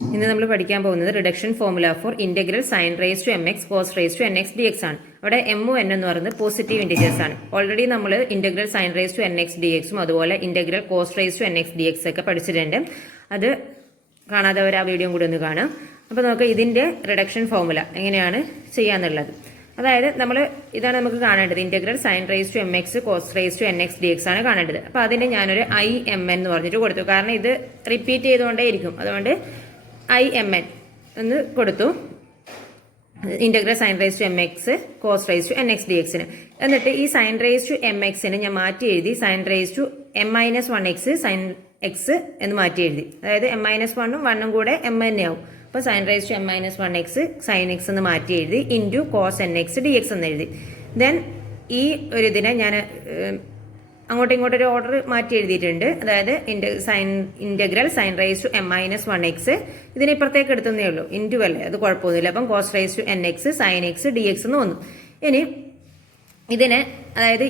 ഇന്ന് നമ്മൾ പഠിക്കാൻ പോകുന്നത് reduction formula for integral sine raise to m x cos raise to n x d x ആണ്. അവിടെ എമ്മും എൻ എന്ന് പറയുന്നത് പോസിറ്റീവ് ഇന്റിജേഴ്സ് ആണ്. ഓൾറെഡി നമ്മൾ integral sine raise to n x d എക്സും അതുപോലെ integral cos raise to n x d x ഒക്കെ പഠിച്ചിട്ടുണ്ട്. അത് കാണാത്തവർ ആ വീഡിയോ കൂടി ഒന്ന് കാണാം. അപ്പോൾ നമുക്ക് ഇതിന്റെ റിഡക്ഷൻ ഫോർമുല എങ്ങനെയാണ് ചെയ്യാന്നുള്ളത്, അതായത് ഇതാണ് നമുക്ക് കാണേണ്ടത്. Integral sine raise to m x cos raise to n x d x ആണ് കാണേണ്ടത്. അപ്പോൾ അതിന് ഞാനൊരു ഐ എം എൻ എന്ന് പറഞ്ഞിട്ട് കൊടുത്തു, കാരണം ഇത് റിപ്പീറ്റ് ചെയ്തുകൊണ്ടേ ഇരിക്കും. അതുകൊണ്ട് ഐ എം എൻ എന്ന് കൊടുത്തു, integral sine raise to m x cos raise to n x d എക്സിന്. എന്നിട്ട് ഈ സൈൻ റേസ് ടു എം എക്സിന് ഞാൻ മാറ്റി എഴുതി sine raise to m minus one x sine x എന്ന് മാറ്റി എഴുതി. അതായത് എം മൈനസ് വണ്ണും വണ്ണും കൂടെ എം തന്നെ ആവും. അപ്പോൾ sine raise to m minus one x sine x എന്ന് മാറ്റി എഴുതി into cos n x d x എന്ന് എഴുതി. ദെൻ ഈ ഒരു ഇതിനെ ഞാൻ അങ്ങോട്ടും ഇങ്ങോട്ടും ഒരു ഓർഡർ മാറ്റി എഴുതിയിട്ടുണ്ട്. അതായത് integral sine raise to m minus one x ഇതിനെ ഇപ്പുറത്തേക്ക് എടുത്തതേ ഉള്ളൂ, ഇൻറ്റു അല്ലേ, അത് കുഴപ്പമൊന്നുമില്ല. അപ്പം cos raise to n x sine x d x എന്ന് വന്നു. ഇനി ഇതിന് അതായത്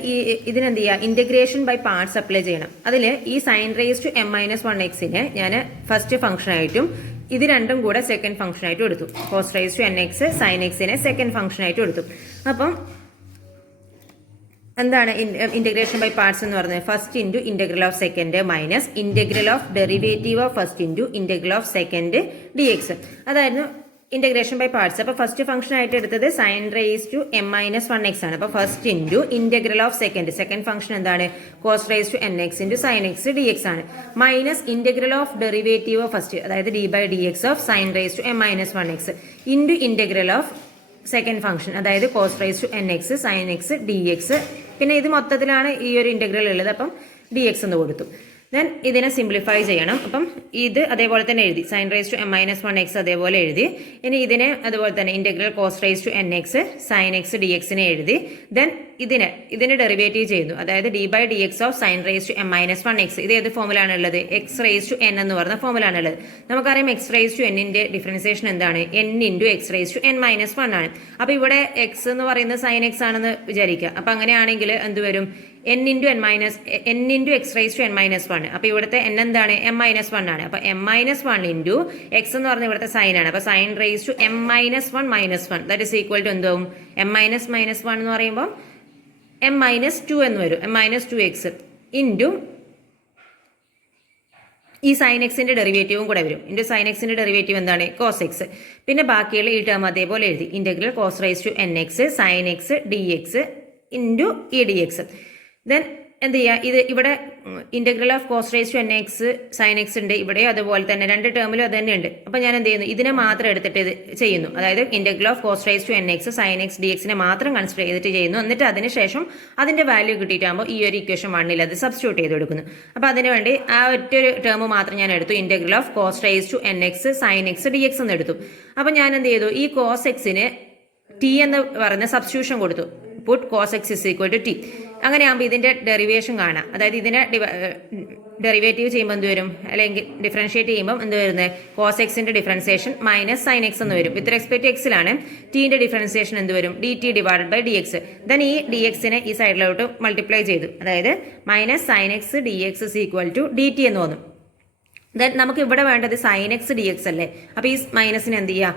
ഇതിനെന്ത് ചെയ്യുക, ഇന്റഗ്രേഷൻ ബൈ പാർട്സ് അപ്ലൈ ചെയ്യണം. അതിൽ ഈ sine raise to m minus one എക്സിനെ ഞാൻ ഫസ്റ്റ് ഫംഗ്ഷൻ ആയിട്ടും ഇത് രണ്ടും കൂടെ സെക്കൻഡ് ഫംഗ്ഷൻ ആയിട്ടും എടുത്തു. Cos raise to n x sine എക്സിനെ സെക്കൻഡ് ഫംഗ്ഷൻ ആയിട്ടും എടുത്തു. അപ്പം എന്താണ് ഇന്റഗ്രേഷൻ ബൈ പാർട്സ് എന്ന് പറയുന്നത്? First into integral of second minus integral of derivative of first into integral of second d x. അതായിരുന്നു ഇന്റഗ്രേഷൻ ബൈ പാർട്സ്. അപ്പോൾ first function ആയിട്ട് എടുത്തത് sine raise to m minus one x ആണ്. അപ്പോൾ first into integral of second function എന്താണ്? Cos raise to n x into sine x d x ആണ്. Minus integral of derivative of first, അതായത് d by d x of sine raise to m minus one x into integral of second function, അതായത് cos raise to n x sine x d x. പിന്നെ ഇത് മൊത്തത്തിലാണ് ഈ ഒരു integral ഉള്ളത്. അപ്പം D x എന്ന് കൊടുത്തു. ദെൻ ഇതിനെ സിംപ്ലിഫൈ ചെയ്യണം. അപ്പം ഇത് അതേപോലെ തന്നെ എഴുതി, sine raise to m minus one x അതേപോലെ എഴുതി. ഇനി ഇതിനെ അതുപോലെ തന്നെ integral cos raise to n x sine x d എക്സിനെ എഴുതി. ദെൻ ഇതിനെ ഡെറിവേറ്റീവ് ചെയ്യുന്നു, അതായത് d by d x of sine raise to m minus one x. ഇത് ഏത് ഫോമിലാണ് ഉള്ളത്? എക്സ് റേസ് ടു എൻ എന്ന് പറഞ്ഞ ഫോമിലാണ് ഉള്ളത്. നമുക്കറിയാം എക്സ് റേസ് ടു എന്നിന്റെ ഡിഫറൻസിയേഷൻ എന്താണ്? N into x raise to n minus one ആണ്. അപ്പൊ ഇവിടെ എക്സ് എന്ന് പറയുന്നത് സൈൻ എക്സ് ആണെന്ന് വിചാരിക്കുക. അപ്പൊ അങ്ങനെയാണെങ്കിൽ എന്ത് വരും? N into x raise to n minus one. അപ്പൊ ഇവിടുത്തെ എൻ എന്താണ്? എം മൈനസ് വൺ ആണ്. അപ്പൊ m minus one into x എന്ന് പറഞ്ഞ ഇവിടുത്തെ സൈൻ ആണ്. അപ്പൊ sine raise to m minus one that is equal to എന്താവും? എം മൈനസ് മൈനസ് വൺ എന്ന് പറയുമ്പോൾ എം മൈനസ് ടു എന്ന് വരും, m minus two x into ഈ സൈൻ എക്സിന്റെ ഡെറിവേറ്റീവും കൂടെ വരും. ഇൻറ്റു സൈൻ എക്സിന്റെ ഡെറിവേറ്റീവ് എന്താണ്? Cos x. പിന്നെ ബാക്കിയുള്ള ഈ ടേം അതേപോലെ എഴുതി, integral cos raise to n x sine x d x into ഇ ഡി എക്സ്. ദെൻ എന്ത് ചെയ്യുക, ഇത് ഇവിടെ integral of cos raise to n x sine x ഉണ്ട്, ഇവിടെ അതുപോലെ തന്നെ രണ്ട് ടേമിലും അത് തന്നെ ഉണ്ട്. അപ്പം ഞാൻ എന്ത് ചെയ്യുന്നു, ഇതിനെ മാത്രം എടുത്തിട്ട് ഇത് ചെയ്യുന്നു. അതായത് integral of cos raise to n x sine x d എക്സിനെ മാത്രം കൺസിഡർ ചെയ്തിട്ട് ചെയ്യുന്നു. എന്നിട്ട് അതിനുശേഷം അതിന്റെ വാല്യൂ കിട്ടിയിട്ടാകുമ്പോൾ ഈ ഒരു ഇക്വേഷൻ വണ്ണിൽ അത് സബ്സ്റ്റിറ്റ്യൂട്ട് ചെയ്ത് കൊടുക്കുന്നു. അപ്പോൾ അതിനുവേണ്ടി ആ ഒറ്റൊരു ടേം മാത്രം ഞാൻ എടുത്തു, integral of cos raise to n x sine x d x എന്ന് എടുത്തു. അപ്പം ഞാൻ എന്ത് ചെയ്തു, ഈ കോസ് എക്സിന് ടി എന്ന് പറയുന്ന സബ്സ്റ്റിറ്റ്യൂഷൻ കൊടുത്തു. Put cos x is equal to t. അങ്ങനെ ആകുമ്പോൾ ഇതിന്റെ ഡെറിവേഷൻ കാണാം. അതായത് ഇതിനെ ഡെറിവേറ്റീവ് ചെയ്യുമ്പോൾ എന്ത് വരും, അല്ലെങ്കിൽ ഡിഫറൻഷിയേറ്റ് ചെയ്യുമ്പോൾ എന്ത് വരുന്നത്? കോസ് എക്സിന്റെ ഡിഫറൻസിയേഷൻ മൈനസ് സൈൻ എക്സ് എന്ന് വരും. വിത്ത് റെസ്പെക്ട് ടു എക്സിലാണ്. ടീന്റെ ഡിഫറൻസിയേഷൻ എന്ത് വരും? D t divided by d x. Then ഈ ഡി എക്സിനെ ഈ സൈഡിലോട്ട് മൾട്ടിപ്ലൈ ചെയ്തു, അതായത് minus sine x d x is equal to d t എന്ന് വന്നു. ദെൻ നമുക്ക് ഇവിടെ വേണ്ടത് സൈൻ എക്സ് ഡി എക്സ് അല്ലേ. അപ്പോൾ ഈ മൈനസിന് എന്ത് ചെയ്യുക,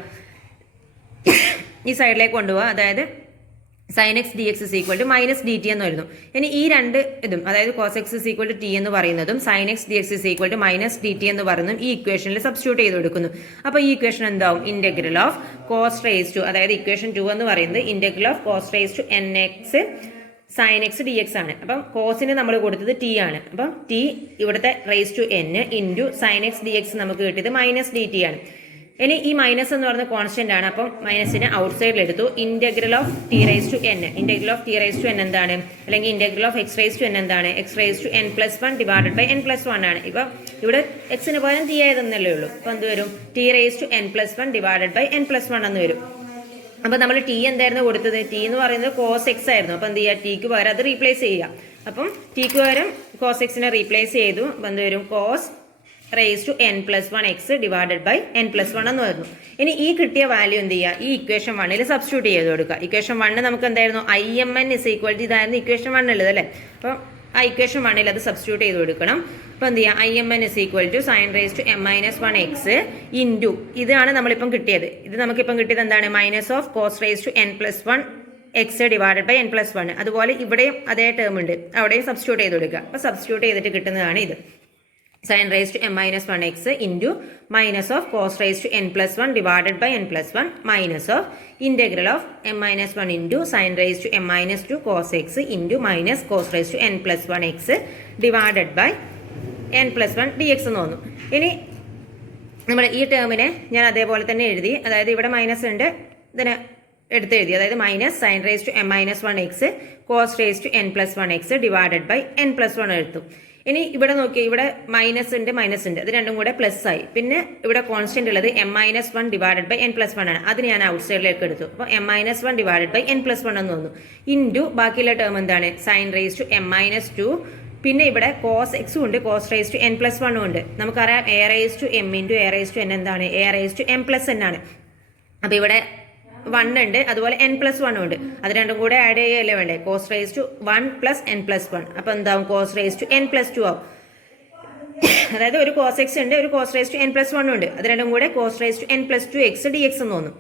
ഈ സൈഡിലേക്ക് കൊണ്ടുപോകുക. അതായത് sine x d x is equal to minus d t എന്ന് വരുന്നു. ഇനി ഈ രണ്ട് ഇതും, അതായത് cos x is equal to t എന്ന് പറയുന്നതും sine x d x is equal to minus d t എന്ന് പറയുന്നതും ഈ ഇക്വേഷനിൽ സബ്സ്റ്റിറ്റ്യൂട്ട് ചെയ്ത് കൊടുക്കുന്നു. അപ്പോൾ ഈ ഇക്വേഷൻ എന്താവും? Integral of cos raise to, അതായത് ഇക്വേഷൻ 2 എന്ന് പറയുന്നത് integral of cos raise to n x sine x d x ആണ്. അപ്പം കോസിന് നമ്മൾ കൊടുത്തത് ടി ആണ്. അപ്പം ടി ഇവിടുത്തെ raise to n into sine x d x നമുക്ക് കിട്ടിയത് മൈനസ് ഡി ടി ആണ്. ഇനി ഈ മൈനസ് എന്ന് പറയുന്നത് കോൺസ്റ്റന്റ് ആണ്. അപ്പം മൈനസിനെ ഔട്ട് സൈഡിൽ എടുത്തു. Integral of t raise to n, integral of t raise to n എന്താണ്? അല്ലെങ്കിൽ integral of x raise to n എന്താണ്? X raise to n plus one divided by n plus one ആണ്. ഇപ്പം ഇവിടെ എക്സിന് പകരം ടി ആയതെന്നല്ലേ ഉള്ളൂ. അപ്പം എന്ത് വരും? T raise to n plus one divided by n plus one എന്ന് വരും. അപ്പം നമ്മൾ ടി എന്തായിരുന്നു കൊടുത്തത്? ടി എന്ന് പറയുന്നത് കോസ് എക്സ് ആയിരുന്നു. അപ്പം എന്ത് ചെയ്യുക, ടിക്ക് പകരം അത് റീപ്ലേസ് ചെയ്യുക. അപ്പം ടിക്ക് പകരം കോസ് എക്സിനെ റീപ്ലേസ് ചെയ്തു. അപ്പം എന്ത് വരും? Cos raise to n plus one x divided by n plus one എന്ന് വരുന്നു. ഇനി ഈ കിട്ടിയ വാല്യൂ എന്ത് ചെയ്യുക, ഈ ഇക്വേഷൻ വണ്ണിൽ സബ്സ്റ്റിറ്റ്യൂട്ട് ചെയ്ത് കൊടുക്കുക. ഇക്വേഷൻ വണ്ണ് നമുക്ക് എന്തായിരുന്നു? I m n is equal to, ഇതായിരുന്നു ഇക്വേഷൻ വണ്ണുള്ളത് അല്ലേ. അപ്പം ആ ഇക്വേഷൻ 1 അത് സബ്സ്റ്റിറ്റ്യൂട്ട് ചെയ്ത് കൊടുക്കണം. അപ്പോൾ എന്ത് ചെയ്യുക, IMN is equal to sine raise to m-1 x into ഇതാണ് നമ്മളിപ്പം കിട്ടിയത്. ഇത് നമുക്കിപ്പം കിട്ടിയത് എന്താണ്, minus of cos raise to n+1 x divided by n+1. അതുപോലെ ഇവിടെയും അതേ ടേം ഉണ്ട്, അവിടെയും സബ്സ്റ്റിറ്റ്യൂട്ട് ചെയ്ത് കൊടുക്കുക. അപ്പോൾ സബ്സ്റ്റിറ്റ്യൂട്ട് ചെയ്തിട്ട് കിട്ടുന്നതാണ് ഇത്, sine raise to m-1 x into minus of cos raise to n+1 divided by n+1 minus of integral of m-1 into sine raise to m-2 cos x into minus cos raise to n+1 x divided by n+1 dx എന്ന് തോന്നുന്നു. ഇനി നമ്മൾ ഈ ടേമിനെ ഞാൻ അതേപോലെ തന്നെ എഴുതി, അതായത് ഇവിടെ മൈനസ് ഉണ്ട്, ഇതിനെ എടുത്ത് എഴുതി, അതായത് minus sine raise to m-1 x cos raise to n+1 x divided by n+1 എടുത്തു. ഇനി ഇവിടെ നോക്കിയാൽ ഇവിടെ മൈനസ് ഉണ്ട്, അത് രണ്ടും കൂടെ പ്ലസ് ആയി. പിന്നെ ഇവിടെ കോൺസ്റ്റന്റ് ഉള്ളത് m-1 ഡിവൈഡഡ് ബൈ n+1 ആണ്, അത് ഞാൻ ഔട്ട് സൈഡിലേക്ക് എടുത്തു. അപ്പോൾ m-1 ഡിവൈഡഡ് ബൈ n+1 എന്ന് തോന്നുന്നു. ഇൻറ്റു ബാക്കിയുള്ള ടേം എന്താണ്, സൈൻ റേസ് ടു m-2. പിന്നെ ഇവിടെ കോസ് എക്സും ഉണ്ട്, കോസ് റേസ് ടു n+1 ഉണ്ട്. നമുക്കറിയാം a raise to m into a raise to n എന്താണ്, a റേസ് ടു m+n ആണ്. അപ്പോൾ ഇവിടെ 1 ഉണ്ട്, അതുപോലെ n+1 ഉണ്ട്, അത് രണ്ടും കൂടെ ആഡ് ചെയ്യുകയല്ലേ വേണ്ടേ, cos raise to 1 plus n+1. അപ്പോൾ എന്താവും, കോസ് റേസ് ടു n+2 ആവും. അതായത് ഒരു കോസ് എക്സ് ഉണ്ട്, ഒരു കോസ് റേസ് ടു n+1 ഉണ്ട്, അത് രണ്ടും കൂടെ cos raise to n+2 x dx എന്ന് തോന്നും.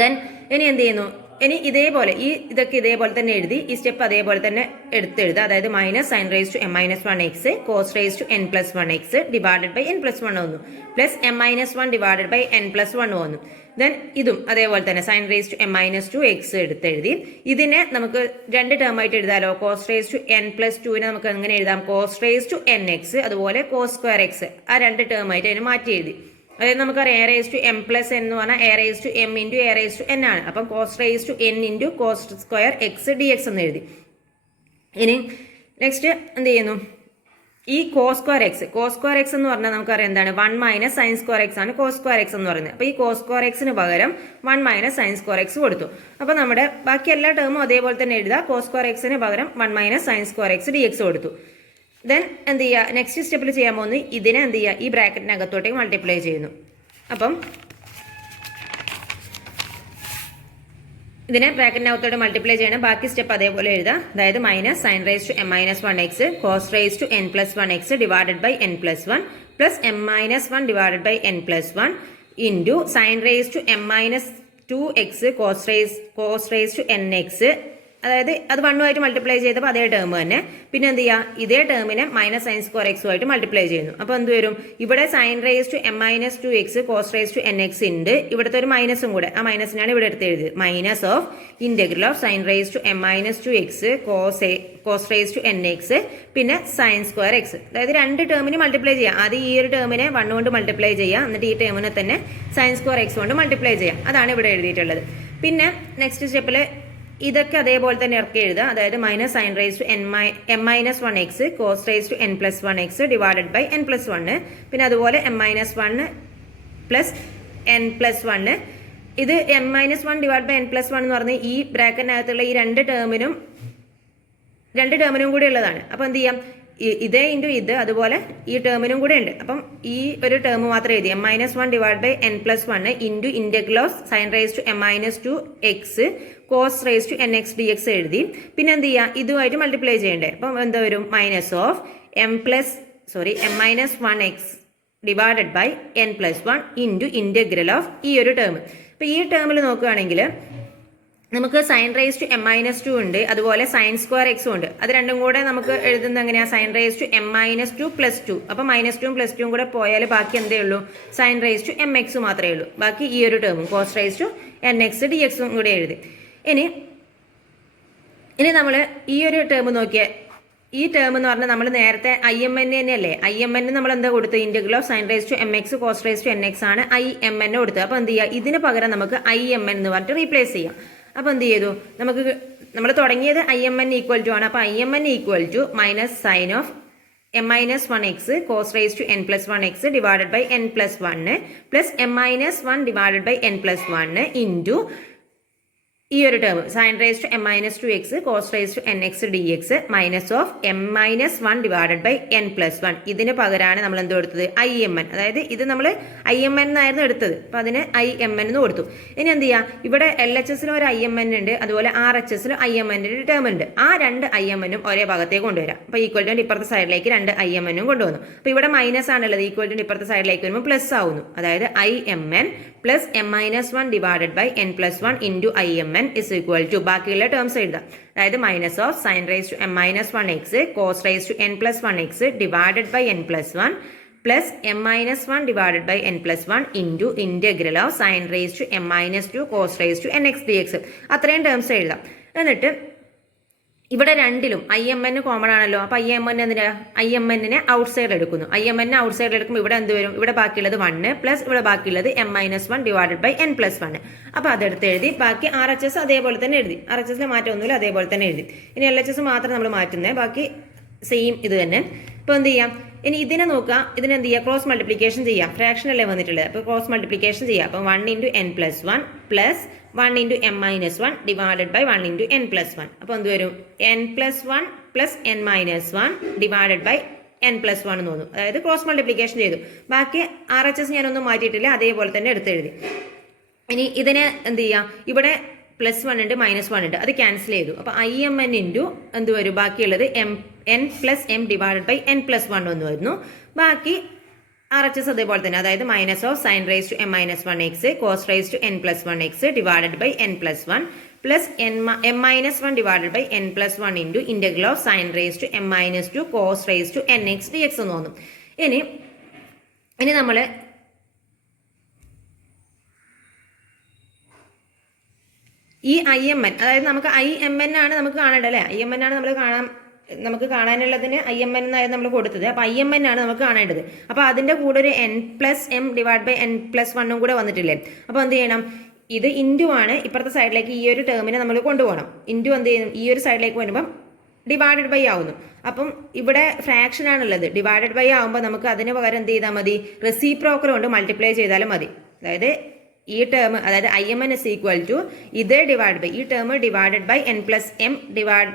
ദെൻ ഇനി എന്ത് ചെയ്യുന്നു, ഇനി ഇതേപോലെ ഇതൊക്കെ ഇതേപോലെ തന്നെ എഴുതി, ഈ സ്റ്റെപ്പ് അതേപോലെ തന്നെ എടുത്തെഴുതുക. അതായത് minus sine raise to m-1 x cos raise to n+1 x divided by n+1 വന്നു, plus m-1 divided by n+1 വന്നു. ദെൻ ഇതും അതേപോലെ തന്നെ sine raise to m-2 x എടുത്തെഴുതി. ഇതിനെ നമുക്ക് രണ്ട് ടേം ആയിട്ട് എഴുതാലോ, കോസ് റേസ് ടു n+2നെ നമുക്ക് എങ്ങനെ എഴുതാം, കോസ് റേസ് ടു nx അതുപോലെ കോസ് സ്ക്വയർ x, ആ രണ്ട് ടേം ആയിട്ട് അതിന് മാറ്റി എഴുതി. അതായത് നമുക്കറിയാം a റേസ് ടു m+n എന്ന് പറഞ്ഞാൽ a raise to m into a raise to n ആണ്. അപ്പം cos raise to n into cos square x dx എന്ന് എഴുതി. ഇനി നെക്സ്റ്റ് എന്ത് ചെയ്യുന്നു, ഈ കോസ് സ്ക്വയർ എക്സ് എന്ന് പറഞ്ഞാൽ നമുക്കറിയാം എന്താണ്, 1 മൈനസ് സൈൻ സ്ക്വയർ എക്സ് ആണ് കോസ് സ്ക്വയർ എക്സ് എന്ന് പറയുന്നത്. അപ്പോൾ ഈ കോസ് സ്ക്വയർ എക്സിന് പകരം 1 മൈനസ് സൈൻ സ്ക്വയർ എക്സ് കൊടുത്തു. അപ്പോൾ നമ്മുടെ ബാക്കി എല്ലാ ടേമും അതേപോലെ തന്നെ എഴുതുക, കോസ് സ്ക്വയർ എക്സിന് പകരം 1 minus sign square X dx കൊടുത്തു. ദെൻ എന്ത് ചെയ്യുക, നെക്സ്റ്റ് സ്റ്റെപ്പിൽ ചെയ്യാൻ പോകുന്നത് ഇതിനെ എന്ത് ചെയ്യുക, ഈ ബ്രാക്കറ്റിനകത്തോട്ടേക്ക് മൾട്ടിപ്ലൈ ചെയ്യുന്നു. അപ്പം ഇതിനെ ബ്രാക്കറ്റിനകത്തോട്ട് മൾട്ടിപ്ലൈ ചെയ്യണം, ബാക്കി സ്റ്റെപ്പ് അതേപോലെ എഴുതാം. അതായത് minus sine raise to m-1 x cos raise to n+1 x divided by n+1 plus m-1 divided by n+1 into sine raise to m-2 x cos raise to nx, അതായത് അത് 1 ആയിട്ട് multiply ചെയ്തപ്പോൾ അതേ term തന്നെ. പിന്നെ എന്ത് ചെയ്യുക, ഇതേ ടേമിനെ മൈനസ് സൈൻ സ്ക്വയർ എക്സും ആയിട്ട് മൾട്ടിപ്ലൈ ചെയ്യുന്നു. അപ്പോൾ എന്ത് വരും, ഇവിടെ sine raise to m-2 x cos raise to nx ഉണ്ട്, ഇവിടുത്തെ ഒരു മൈനസും കൂടെ, ആ മൈനസിനാണ് ഇവിടെ എടുത്ത് എഴുതിയത്. Minus of integral of sine raise to m-2 x cos raise to nx പിന്നെ സൈൻ സ്ക്വയർ എക്സ്. അതായത് രണ്ട് ടേമിന് മൾട്ടിപ്ലൈ ചെയ്യാം. ആദ്യം ഈ ഒരു ടേമിനെ 1 കൊണ്ട് മൾട്ടിപ്ലൈ ചെയ്യാം, എന്നിട്ട് ഈ ടേമിനെ തന്നെ സൈൻ സ്ക്വയർ എക്സ് കൊണ്ട് മൾട്ടിപ്ലൈ ചെയ്യാം. അതാണ് ഇവിടെ എഴുതിയിട്ടുള്ളത്. പിന്നെ നെക്സ്റ്റ് സ്റ്റെപ്പിൽ ഇതൊക്കെ അതേപോലെ തന്നെ ഇറക്കി എഴുതുക. അതായത് minus sine raise to m-1 x cos raise to n+1 x divided by n+1, പിന്നെ അതുപോലെ m-1 പ്ലസ് n+1. ഇത് m-1 ഡിവൈഡ് ബൈ n+1 എന്ന് പറഞ്ഞാൽ ഈ ബ്രാക്കറ്റിനകത്തുള്ള ഈ രണ്ട് ടേമിനും കൂടി ഉള്ളതാണ്. അപ്പോൾ എന്ത് ചെയ്യാം, ഇതേ ഇൻറ്റു ഇത്, അതുപോലെ ഈ ടേമിനും കൂടെ ഉണ്ട്. അപ്പം ഈ ഒരു ടേം മാത്രം എഴുതി, m-1 divide by n+1 into integral of sine raise to m-2 x cos raise to nx dx എഴുതി. പിന്നെ എന്ത് ചെയ്യുക, ഇതുമായിട്ട് മൾട്ടിപ്ലൈ ചെയ്യണ്ടേ. അപ്പം എന്താ വരും, minus of m-1 x divided by n+1 into integral of ഈ ഒരു ടേം. അപ്പോൾ ഈ ടേമിൽ നോക്കുകയാണെങ്കിൽ നമുക്ക് സൈൻ റേസ് ടു m-2 ഉണ്ട്, അതുപോലെ സൈൻ സ്ക്വയർ എക്സും ഉണ്ട്. അത് രണ്ടും കൂടെ നമുക്ക് എഴുതുന്നത് എങ്ങനെയാണ്, sign raise to m-2 plus 2. അപ്പോൾ -2 പ്ലസ് 2 കൂടെ പോയാൽ ബാക്കി എന്തേ ഉള്ളൂ, സൈൻ റേസ് ടു mx മാത്രമേ ഉള്ളൂ. ബാക്കി ഈ ഒരു ടേമും cos raise to nx dx കൂടെ എഴുതി. ഇനി നമ്മൾ ഈ ഒരു ടേം നോക്കിയാൽ, ഈ ടേം എന്ന് പറഞ്ഞാൽ നമ്മൾ നേരത്തെ IMN തന്നെയല്ലേ, IMN നമ്മൾ എന്താ കൊടുത്തത്, integral of sine raise to mx cos raise to nx ആണ് IMN കൊടുത്തത്. അപ്പോൾ എന്ത് ചെയ്യുക, ഇതിന് പകരം നമുക്ക് IMN എന്ന് പറഞ്ഞിട്ട് റീപ്ലേസ് ചെയ്യാം. അപ്പോൾ എന്ത് ചെയ്തു, നമ്മൾ തുടങ്ങിയത് IMN ഈക്വൽ ടു ആണ്. അപ്പോൾ IMN equal to minus sine of m-1 x cos raise to n+1 x divided by n+1 plus m-1 divided by n+1 into ഈ ഒരു term sine raise to m minus two x cos raise to n x d x minus of m minus one divided by n plus one. ഇതിന് പകരമാണ് നമ്മൾ എന്തോ എടുത്തത് I m N. അതായത് ഇത് നമ്മൾ ഐ എം എൻ എന്നായിരുന്നു എടുത്തത്, അപ്പം അതിന് ഐ എം എൻ എന്ന് കൊടുത്തു. ഇനി എന്ത് ചെയ്യാം, ഇവിടെ എൽ എച്ച് എസിലും ഒരു ഐ എം എൻ ഉണ്ട്, അതുപോലെ ആർ എച്ച് എസിലും ഐ എം എൻ്റെ ഒരു ടേം ഉണ്ട്. ആ രണ്ട് ഐ എം എനും ഒരേ ഭാഗത്തേക്ക് കൊണ്ടുവരാം. അപ്പോൾ ഈക്വൽ ടു ഇപ്പുറത്തെ സൈഡിലേക്ക് രണ്ട് ഐ എം എനും കൊണ്ടുവന്നു. അപ്പോൾ ഇവിടെ മൈനസ് ആണുള്ളത്, ഈക്വൽ ടു ഇപ്പുറത്തെ സൈഡിലേക്ക് വരുമ്പോൾ പ്ലസ് ആവുന്നു. അതായത് I m n plus m minus one divided by n plus one into I m n is equal to ബാക്കിയുള്ള ടേംസ് എഴുതാം. അതായത് minus of sine raise to m minus one x cos raise to n plus one x divided by n plus one plus m minus one divided by n plus one into integral of sine raise to m minus two cos raise to n x d X. അത്രയും terms എഴുതാം. എന്നിട്ട് ഇവിടെ രണ്ടിലും I m N common ആണല്ലോ. അപ്പോൾ I m N എന്തിനാ, I M എന്നിനെ out side എടുക്കുന്നു. I M എന്നെ ഔട്ട് സൈഡ് എടുക്കുമ്പോൾ ഇവിടെ എന്ത് വരും, ഇവിടെ ബാക്കിയുള്ളത് 1 പ്ലസ് ഇവിടെ ബാക്കിയുള്ളത് m minus one divided by n plus one. അപ്പോൾ അതെടുത്ത് എഴുതി. ബാക്കി ആർ എച്ച് എസ് അതേപോലെ തന്നെ എഴുതി. ആർ എച്ച് എസിലെ മാറ്റമൊന്നുമില്ല, അതേപോലെ തന്നെ എഴുതി. ഇനി എൽ എച്ച് എസ് മാത്രം നമ്മൾ മാറ്റുന്നത്, ബാക്കി സെയിം ഇത് തന്നെ. ഇപ്പോൾ എന്ത് ചെയ്യാം, ഇനി ഇതിനെ നോക്കാം. ഇതിനെന്ത് ചെയ്യാം, ക്രോസ് മൾട്ടിപ്ലിക്കേഷൻ ചെയ്യാം. ഫ്രാക്ഷൻ അല്ലേ വന്നിട്ടുള്ളത്, അപ്പോൾ ക്രോസ് മൾട്ടിപ്ലിക്കേഷൻ ചെയ്യാം. അപ്പോൾ 1 into n plus one plus 1 into m minus one divided by 1 into n plus one. അപ്പോൾ എന്ത് വരും, n plus one plus n minus one divided by n plus one എന്ന് തോന്നും. അതായത് ക്രോസ് മൾട്ടിപ്ലിക്കേഷൻ ചെയ്തു. ബാക്കി ആർ എച്ച് എസ് ഞാനൊന്നും മാറ്റിയിട്ടില്ല, അതേപോലെ തന്നെ എടുത്തെഴുതി. ഇനി ഇതിനെ എന്ത് ചെയ്യാം, ഇവിടെ പ്ലസ് വൺ ഉണ്ട് മൈനസ് വൺ ഉണ്ട്, അത് ക്യാൻസൽ ചെയ്തു. അപ്പോൾ ഐ എം എൻ ഇൻറ്റു എന്ത് വരും, ബാക്കിയുള്ളത് n plus m divided by n plus one എന്ന് വരുന്നു. ബാക്കി ആർ എച്ച് എസ് അതേപോലെ തന്നെ, അതായത് minus of sine raise to m minus one x cos raise to n plus one x divided by n plus one plus m minus one divided by n plus one into integral of sine raise to m minus two cos raise to n x d x എന്ന് തോന്നും. ഇനി നമ്മൾ ഈ I m N, അതായത് നമുക്ക് I m N ആണ് നമുക്ക് കാണേണ്ടത് അല്ലേ, ഐ എം എൻ ആണ് നമുക്ക് കാണാനുള്ളതിന് ഐ എം എൻ എന്നായിരുന്നു നമ്മൾ കൊടുത്തത്. അപ്പോൾ ഐ എം എൻ ആണ് നമുക്ക് കാണേണ്ടത്. അപ്പോൾ അതിൻ്റെ കൂടെ ഒരു n plus m divide by n plus വണ്ണും കൂടെ വന്നിട്ടില്ലേ. അപ്പോൾ എന്ത് ചെയ്യണം, ഇത് ഇൻറ്റു ആണ്, ഇപ്പുറത്തെ സൈഡിലേക്ക് ഈ ഒരു ടേമിനെ നമ്മൾ കൊണ്ടുപോകണം. ഇൻറ്റു എന്ത് ചെയ്യും, ഈ ഒരു സൈഡിലേക്ക് വരുമ്പം ഡിവൈഡഡ് ബൈ ആവുന്നു. അപ്പം ഇവിടെ ഫ്രാക്ഷൻ ആണുള്ളത്, ഡിവൈഡഡ് ബൈ ആകുമ്പോൾ നമുക്ക് അതിന് പകരം എന്ത് ചെയ്താൽ മതി, റെസിപ്രോക്കൽ കൊണ്ട് മൾട്ടിപ്ലൈ ചെയ്താലും മതി. അതായത് ഈ ടേം, അതായത് I m n is equal to ഇത് ഡിവൈഡ് ബൈ ഈ term divided by n plus m divided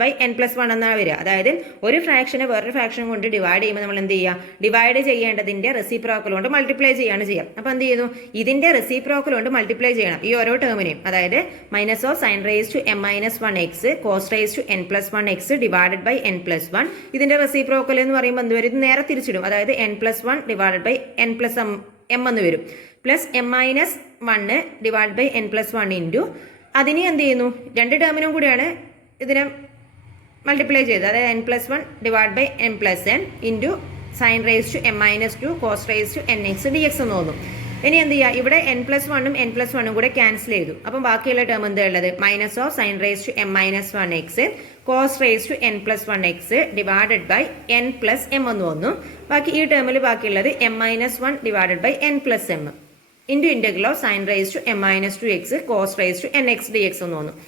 by n plus one എന്നാണ് വരിക. അതായത് ഒരു ഫ്രാക്ഷനെ വേറൊരു ഫ്രാക്ഷൻ കൊണ്ട് ഡിവൈഡ് ചെയ്യുമ്പോൾ നമ്മൾ എന്ത് ചെയ്യുക, ഡിവൈഡ് ചെയ്യേണ്ടതിൻ്റെ റെസിപ്രോക്കൽ കൊണ്ട് മൾട്ടിപ്ലൈ ചെയ്യാണ് ചെയ്യുക. അപ്പോൾ എന്ത് ചെയ്യുന്നു, ഇതിൻ്റെ റെസിപ്രോക്കൽ കൊണ്ട് മൾട്ടിപ്ലൈ ചെയ്യണം ഈ ഓരോ ടേമിനെയും. അതായത് minus of sine raise to m minus one x cos raise to n plus one x divided by n plus one. ഇതിൻ്റെ റെസിപ്രോക്കൽ എന്ന് പറയുമ്പോൾ എന്ത് വരും, ഇത് നേരെ തിരിച്ചിടും. അതായത് n plus one divided by n plus m എന്ന് വരും. Plus m minus one divide by n plus one into അതിനെ എന്ത് ചെയ്യുന്നു, രണ്ട് ടേമിനും കൂടിയാണ് ഇതിനെ മൾട്ടിപ്ലൈ ചെയ്ത്, അതായത് n plus one divide by n plus n into sine raise to m minus two cos raise to n x d x എന്ന് തോന്നും. ഇനി എന്ത് ചെയ്യുക, ഇവിടെ എൻ പ്ലസ് വണ്ണും എൻ പ്ലസ് വണ്ണും കൂടെ ക്യാൻസൽ ചെയ്തു. അപ്പം ബാക്കിയുള്ള ടേം എന്താ ഉള്ളത്, minus of sine raise to m minus one x cos raise to n plus one x divided by n plus m എന്ന് വന്നു. ബാക്കി ഈ ടേമിൽ ബാക്കിയുള്ളത് m minus one divided by n plus m into integral of sine raise to m minus two x cos raise to n x d x എന്ന് തോന്നുന്നു.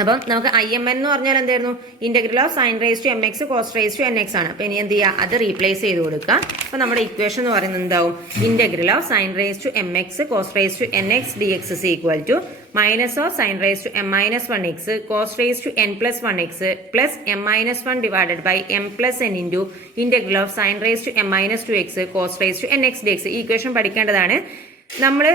അപ്പം നമുക്ക് ഐ എം എൻ എന്ന് പറഞ്ഞാൽ എന്തായിരുന്നു, integral of sine raise to m x cos raise to n x ആണ്. അപ്പോൾ ഇനി എന്ത് ചെയ്യുക, അത് റീപ്ലേസ് ചെയ്ത് കൊടുക്കുക. അപ്പോൾ നമ്മുടെ ഇക്വേഷൻ എന്ന് പറയുന്നത് എന്താവും, integral of sine raise to m x cos raise to n x d x is equal to minus of sine raise to m minus one x cos raise to n plus one x plus m minus one divided by m plus n into integral of sine raise to m minus two x cos raise to n x d x. ഈ equation പഠിക്കേണ്ടതാണ്. നമ്മൾ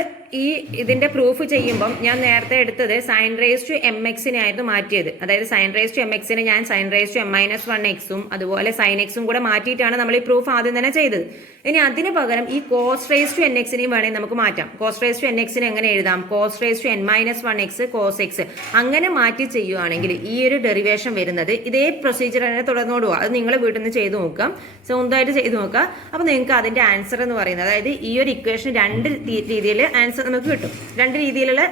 ഇതിന്റെ proof ചെയ്യുമ്പം ഞാൻ നേരത്തെ എടുത്തത് sine raise to m എക്സിനെ ആയിരുന്നു മാറ്റിയത്. അതായത് സൈൻ റേസ് ടു എം എക്സിനെ ഞാൻ sine raise to m minus one എക്സും അതുപോലെ സൈൻ എക്സും കൂടെ മാറ്റിയിട്ടാണ് നമ്മൾ ഈ പ്രൂഫ് ആദ്യം തന്നെ ചെയ്തത്. ഇനി അതിന് പകരം ഈ കോസ് റേസ് ടു എൻ എക്സിനെയും വേണമെങ്കിൽ നമുക്ക് മാറ്റാം. കോസ് റേസ് ടു എൻ എക്സിനെ എങ്ങനെ എഴുതാം, cos raise to n minus one x cos x അങ്ങനെ മാറ്റി ചെയ്യുകയാണെങ്കിൽ ഈ ഒരു ഡെറിവേഷൻ വരുന്നത് ഇതേ പ്രൊസീജിയർ തന്നെ തുടർന്നോട് പോവുക. അത് നിങ്ങൾ വീട്ടിൽ നിന്ന് ചെയ്ത് നോക്കാം, സ്വന്തമായിട്ട് ചെയ്ത് നോക്കാം. അപ്പോൾ നിങ്ങൾക്ക് അതിന്റെ ആൻസർ എന്ന് പറയുന്നത്, അതായത് ഈ ഒരു ഇക്വേഷൻ രണ്ട് രീതിയിൽ ആൻസർ നമുക്ക് കിട്ടും, രണ്ട് രീതിയിലുള്ള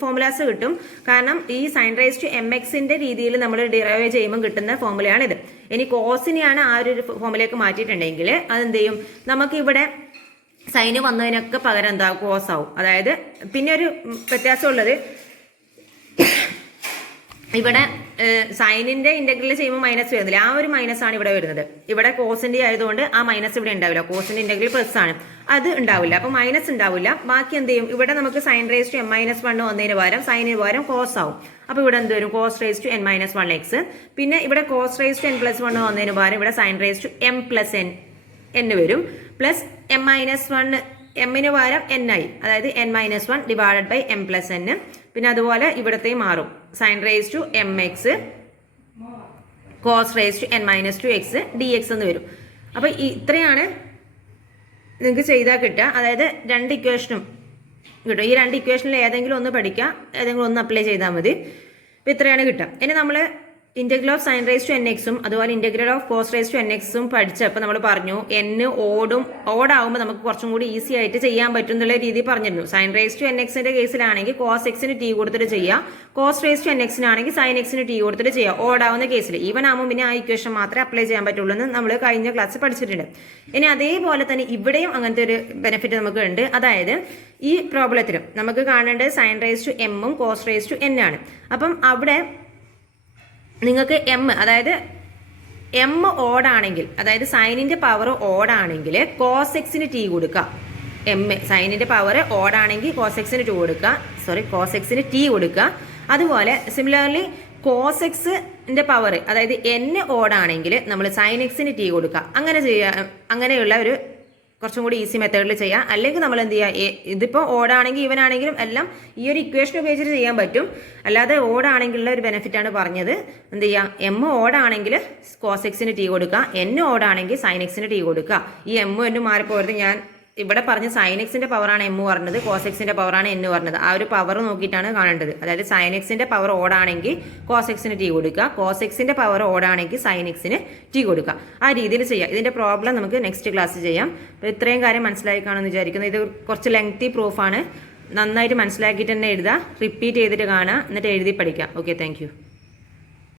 ഫോർമുലാസ് കിട്ടും. കാരണം ഈ സൈൻ റേസ് ടു എം എക്സിന്റെ രീതിയിൽ നമ്മൾ ഡിറൈവ് ചെയ്യുമ്പോൾ കിട്ടുന്ന ഫോർമുലയാണിത്. ഇനി കോസിനെയാണ് ആ ഒരു ഫോർമുലയ്ക്ക് മാറ്റിയിട്ടുണ്ടെങ്കിൽ അതെന്ത് ചെയ്യും, നമുക്ക് ഇവിടെ സൈന് വന്നതിനൊക്കെ പകരം എന്താ കോസ് ആവും. അതായത് പിന്നെ ഒരു വ്യത്യാസമുള്ളത്, ഇവിടെ സൈനിന്റെ ഇന്റഗ്രൽ ചെയ്യുമ്പോൾ മൈനസ് വരുന്നില്ല, ആ ഒരു മൈനസ് ആണ് ഇവിടെ വരുന്നത്. ഇവിടെ കോസിന്റെ ആയതുകൊണ്ട് ആ മൈനസ് ഇവിടെ ഉണ്ടാവില്ല. കോസിന്റെ ഇന്റഗ്രൽ പ്ലസ് ആണ്, അത് ഉണ്ടാവില്ല. അപ്പൊ മൈനസ് ഉണ്ടാവില്ല. ബാക്കി എന്ത് ചെയ്യും, ഇവിടെ നമുക്ക് സൈൻ റേസ് ടു m-1 വന്നതിന് പകരം സൈനിന് പകരം കോസ് ആവും. അപ്പൊ ഇവിടെ എന്ത് വരും, കോസ് റേസ് ടു n-1x. പിന്നെ ഇവിടെ കോസ് റേസ് ടു n+1 വന്നതിന് പകരം ഇവിടെ സൈൻ റേസ് ടു m+n വരും. പ്ലസ് m-1 എമ്മിന് പകരം n ആയി, അതായത് n-1 ഡിവൈഡഡ് ബൈ m+n. പിന്നെ അതുപോലെ ഇവിടത്തെ മാറും, sine raise to mx cos raise to n-2x dx എന്ന് വരും. അപ്പൊ ഇത്രയാണ് നിങ്ങൾക്ക് ചെയ്താൽ കിട്ടുക. അതായത് രണ്ട് ഇക്വേഷനും കിട്ടും. ഈ രണ്ട് ഇക്വേഷനിൽ ഏതെങ്കിലും ഒന്ന് പഠിക്കുക, ഏതെങ്കിലും ഒന്ന് അപ്ലൈ ചെയ്താൽ മതി. അപ്പോൾ ഇത്രയാണ് കിട്ടുക. ഇനി നമ്മൾ integral of sine raise to nx അതുപോലെ integral of cos raise to nx പഠിച്ചപ്പോൾ നമ്മൾ പറഞ്ഞു ഓടാകുമ്പോൾ നമുക്ക് കുറച്ചും കൂടി ഈസി ആയിട്ട് ചെയ്യാൻ പറ്റും എന്നുള്ള രീതി പറഞ്ഞിരുന്നു. സൈൻ റേസ് ടു nxന്റെ കേസിലാണെങ്കിൽ കോസ് എക്സിന് ടി കൊടുത്തിട്ട് ചെയ്യാം, കോസ് റേസ് ടു nxനാണെങ്കിൽ സൈൻ എക്സിന് ടി കൊടുത്തിട്ട് ചെയ്യാം ഓടാവുന്ന കേസിൽ. ഈവൻ ആകുമ്പോൾ പിന്നെ ആ ഇക്വേഷൻ മാത്രമേ അപ്ലൈ ചെയ്യാൻ പറ്റുള്ളൂ എന്ന് നമ്മൾ കഴിഞ്ഞ ക്ലാസ്സിൽ പഠിച്ചിട്ടുണ്ട്. ഇനി അതേപോലെ തന്നെ ഇവിടെയും അങ്ങനത്തെ ഒരു ബെനിഫിറ്റ് നമുക്ക് ഉണ്ട്. അതായത് ഈ പ്രോബ്ലത്തിലും നമുക്ക് കാണേണ്ടത് സൈൻ റേസ് ടു എമ്മും കോസ് റേസ് ടു n ആണ്. അപ്പം അവിടെ നിങ്ങൾക്ക് അതായത് എം ഓടാണെങ്കിൽ, അതായത് സൈനിന്റെ പവർ ഓടാണെങ്കിൽ കോസ് എക്സിന് ടി കൊടുക്കുക. സൈനിന്റെ പവർ ഓടാണെങ്കിൽ കോസ് എക്സിന് കോസ് എക്സിന് ടി കൊടുക്കുക. അതുപോലെ സിമിലർലി കോസ് എക്സിന്റെ പവർ അതായത് n ഓടാണെങ്കിൽ നമ്മൾ സൈൻ എക്സിന് ടി കൊടുക്കുക. അങ്ങനെയുള്ള ഒരു കുറച്ചും കൂടി ഈസി മെത്തേഡിൽ ചെയ്യാം. അല്ലെങ്കിൽ നമ്മൾ എന്ത് ചെയ്യുക, ഇതിപ്പോൾ ഓടാണെങ്കിൽ ഇവനാണെങ്കിലും എല്ലാം ഈ ഒരു ഇക്വേഷൻ ഉപയോഗിച്ചിട്ട് ചെയ്യാൻ പറ്റും. അല്ലാതെ ഓടാണെങ്കിലുള്ള ഒരു ബെനിഫിറ്റാണ് പറഞ്ഞത്. എന്ത് ചെയ്യുക, എം ഓടാണെങ്കിൽ കോസ് എക്സിന് ടി കൊടുക്കുക, n ഓടാണെങ്കിൽ സൈൻ എക്സിന് ടി കൊടുക്കുക. ഈ എമ്മും എന്നും മാറിപ്പോയത് ഞാൻ ഇവിടെ പറഞ്ഞ സൈൻ എക്സിന്റെ പവറാണ് എം പറഞ്ഞത്, കോസ് എക്സിന്റെ പവറാണ് n പറഞ്ഞത്. ആ ഒരു പവർ നോക്കിയിട്ടാണ് കാണേണ്ടത്. അതായത് സൈൻ എക്സിന്റെ പവർ ഓടാണെങ്കിൽ കോസ് എക്സിന് ടി കൊടുക്കുക, കോസ് എക്സിന്റെ പവർ ഓടാണെങ്കിൽ സൈൻ എക്സിന് ടി കൊടുക്കുക. ആ രീതിയിൽ ചെയ്യാം. ഇതിന്റെ പ്രോബ്ലം നമുക്ക് നെക്സ്റ്റ് ക്ലാസ് ചെയ്യാം. അപ്പോൾ ഇത്രയും കാര്യം മനസ്സിലായി കാണുമെന്ന് വിചാരിക്കുന്നു. ഇത് കുറച്ച് ലെങ്തി പ്രൂഫാണ്. നന്നായിട്ട് മനസ്സിലാക്കിയിട്ട് തന്നെ എഴുതുക, റിപ്പീറ്റ് ചെയ്തിട്ട് കാണുക, എന്നിട്ട് എഴുതി പഠിക്കാം. Okay, thank